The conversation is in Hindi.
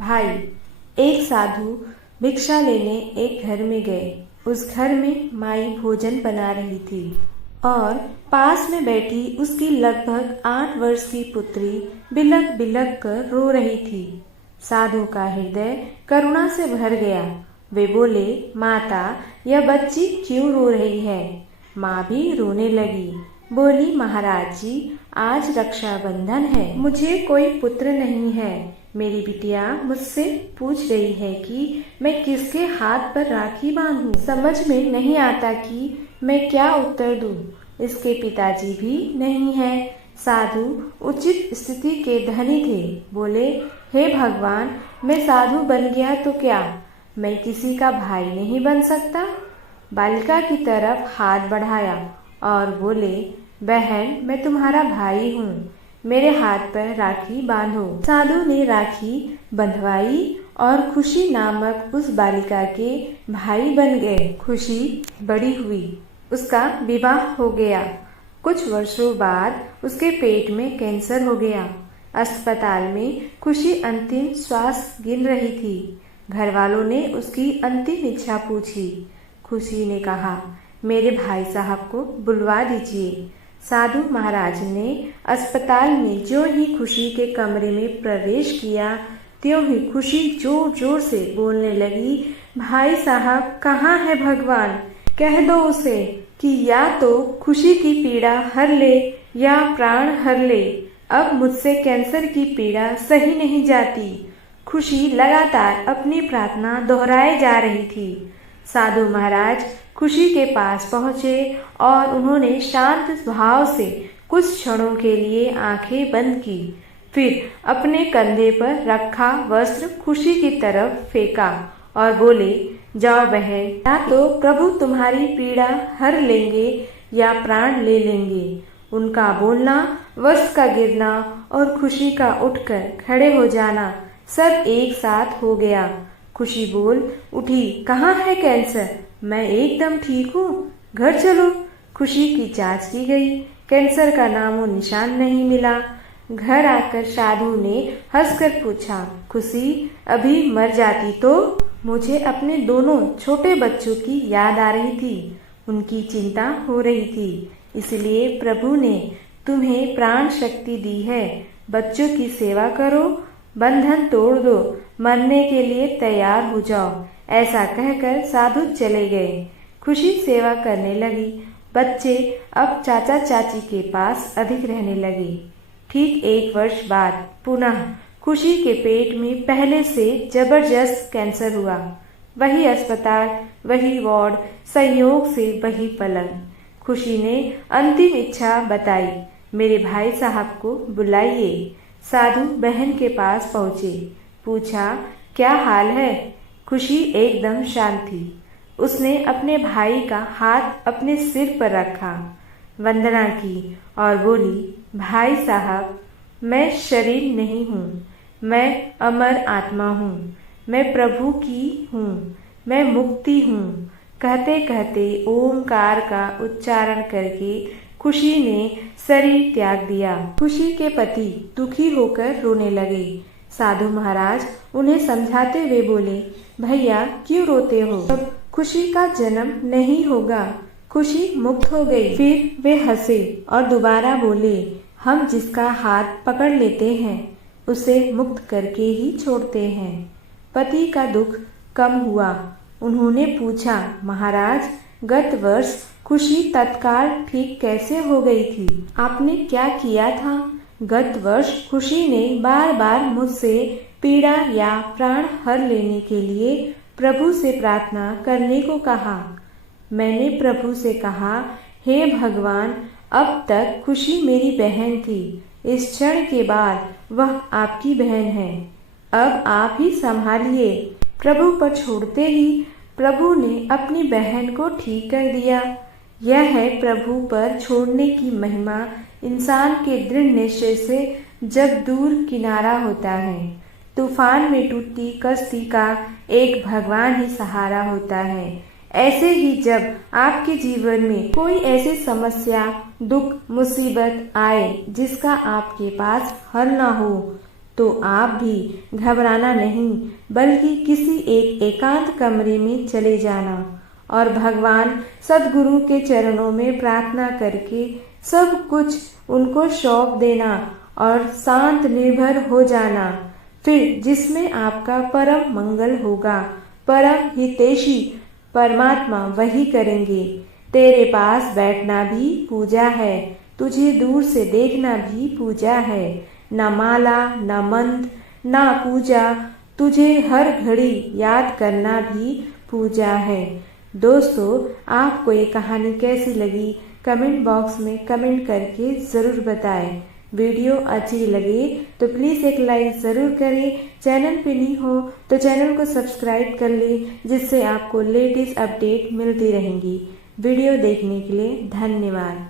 भाई, एक साधु भिक्षा लेने एक घर में गए। उस घर में माई भोजन बना रही थी और पास में बैठी उसकी लगभग 8 वर्ष की पुत्री बिलक बिलक कर रो रही थी। साधु का हृदय करुणा से भर गया। वे बोले, माता, यह बच्ची क्यों रो रही है? माँ भी रोने लगी। बोली, महाराज जी, आज रक्षाबंधन है, मुझे कोई पुत्र नहीं है। मेरी बिटिया मुझसे पूछ रही है कि मैं किसके हाथ पर राखी बांधूं। समझ में नहीं आता कि मैं क्या उत्तर दूं। इसके पिताजी भी नहीं हैं। साधु उचित स्थिति के धनी थे। बोले, हे भगवान, मैं साधु बन गया तो क्या मैं किसी का भाई नहीं बन सकता? बालिका की तरफ हाथ बढ़ाया और बोले, बहन, मैं तुम्हारा भाई हूँ, मेरे हाथ पर राखी बांधो। साधु ने राखी बंधवाई और खुशी नामक उस बालिका के भाई बन गए। खुशी बड़ी हुई, उसका विवाह हो गया। कुछ वर्षों बाद उसके पेट में कैंसर हो गया। अस्पताल में खुशी अंतिम श्वास गिन रही थी। घर वालों ने उसकी अंतिम इच्छा पूछी। खुशी ने कहा, मेरे भाई साहब को बुलवा दीजिए। साधु महाराज ने अस्पताल में जो ही खुशी के कमरे में प्रवेश किया, त्यों ही खुशी जोर जोर से बोलने लगी, भाई साहब कहाँ है भगवान? कह दो उसे कि या तो खुशी की पीड़ा हर ले या प्राण हर ले। अब मुझसे कैंसर की पीड़ा सही नहीं जाती। खुशी लगातार अपनी प्रार्थना दोहराए जा रही थी। साधु महाराज खुशी के पास पहुँचे और उन्होंने शांत भाव से कुछ क्षणों के लिए आंखें बंद की। फिर अपने कंधे पर रखा वस्त्र खुशी की तरफ फेंका और बोले, जाओ बहन, या तो प्रभु तुम्हारी पीड़ा हर लेंगे या प्राण ले लेंगे। उनका बोलना, वस्त्र का गिरना और खुशी का उठकर खड़े हो जाना सब एक साथ हो गया। खुशी बोल उठी, कहाँ है कैंसर? मैं एकदम ठीक हूँ, घर चलो। खुशी की जांच की गई, कैंसर का नामो निशान नहीं मिला। घर आकर साधु ने हंसकर पूछा, खुशी अभी मर जाती तो? मुझे अपने दोनों छोटे बच्चों की याद आ रही थी, उनकी चिंता हो रही थी, इसलिए प्रभु ने तुम्हें प्राण शक्ति दी है। बच्चों की सेवा करो, बंधन तोड़ दो, मरने के लिए तैयार हो जाओ। ऐसा कहकर साधु चले गए। खुशी सेवा करने लगी। बच्चे अब चाचा चाची के पास अधिक रहने लगे। ठीक 1 वर्ष बाद पुनः खुशी के पेट में पहले से जबरदस्त कैंसर हुआ। वही अस्पताल, वही वार्ड, संयोग से वही पलंग। खुशी ने अंतिम इच्छा बताई, मेरे भाई साहब को बुलाइए। साधु बहन के पास पहुँचे। पूछा, क्या हाल है? खुशी एकदम शांत थी। उसने अपने भाई का हाथ अपने सिर पर रखा, वंदना की और बोली, भाई साहब, मैं शरीर नहीं हूँ, मैं अमर आत्मा हूँ, मैं प्रभु की हूँ, मैं मुक्ति हूँ। कहते कहते ओमकार का उच्चारण करके खुशी ने शरीर त्याग दिया। खुशी के पति दुखी होकर रोने लगे। साधु महाराज उन्हें समझाते हुए बोले, भैया क्यों रोते हो? अब खुशी का जन्म नहीं होगा, खुशी मुक्त हो गई। फिर वे हंसे और दोबारा बोले, हम जिसका हाथ पकड़ लेते हैं उसे मुक्त करके ही छोड़ते हैं। पति का दुख कम हुआ। उन्होंने पूछा, महाराज, गत वर्ष खुशी तत्काल ठीक कैसे हो गई थी? आपने क्या किया था? गत वर्ष खुशी ने बार बार मुझसे पीड़ा या प्राण हर लेने के लिए प्रभु से प्रार्थना करने को कहा। मैंने प्रभु से कहा, हे भगवान, अब तक खुशी मेरी बहन थी, इस क्षण के बाद वह आपकी बहन है, अब आप ही संभालिए। प्रभु पर छोड़ते ही प्रभु ने अपनी बहन को ठीक कर दिया। यह है प्रभु पर छोड़ने की महिमा। इंसान के दृढ़ निश्चय से जब दूर किनारा होता है, तूफान में टूटती कश्ती का एक भगवान ही सहारा होता है। ऐसे ही जब आपके जीवन में कोई ऐसी समस्या, दुख, मुसीबत आए जिसका आपके पास हल न हो, तो आप भी घबराना नहीं, बल्कि किसी एक एकांत कमरे में चले जाना और भगवान सद्गुरु के चरणों में प्रार्थना करके सब कुछ उनको सौंप देना और शांत निर्भर हो जाना। फिर जिसमें आपका परम मंगल होगा, परम हितैषी परमात्मा वही करेंगे। तेरे पास बैठना भी पूजा है, तुझे दूर से देखना भी पूजा है। न माला न मंत्र न पूजा, तुझे हर घड़ी याद करना भी पूजा है। दोस्तों, आपको ये कहानी कैसी लगी कमेंट बॉक्स में कमेंट करके ज़रूर बताएं। वीडियो अच्छी लगे तो प्लीज़ एक लाइक ज़रूर करें। चैनल पे नहीं हो तो चैनल को सब्सक्राइब कर लें, जिससे आपको लेटेस्ट अपडेट मिलती रहेंगी। वीडियो देखने के लिए धन्यवाद।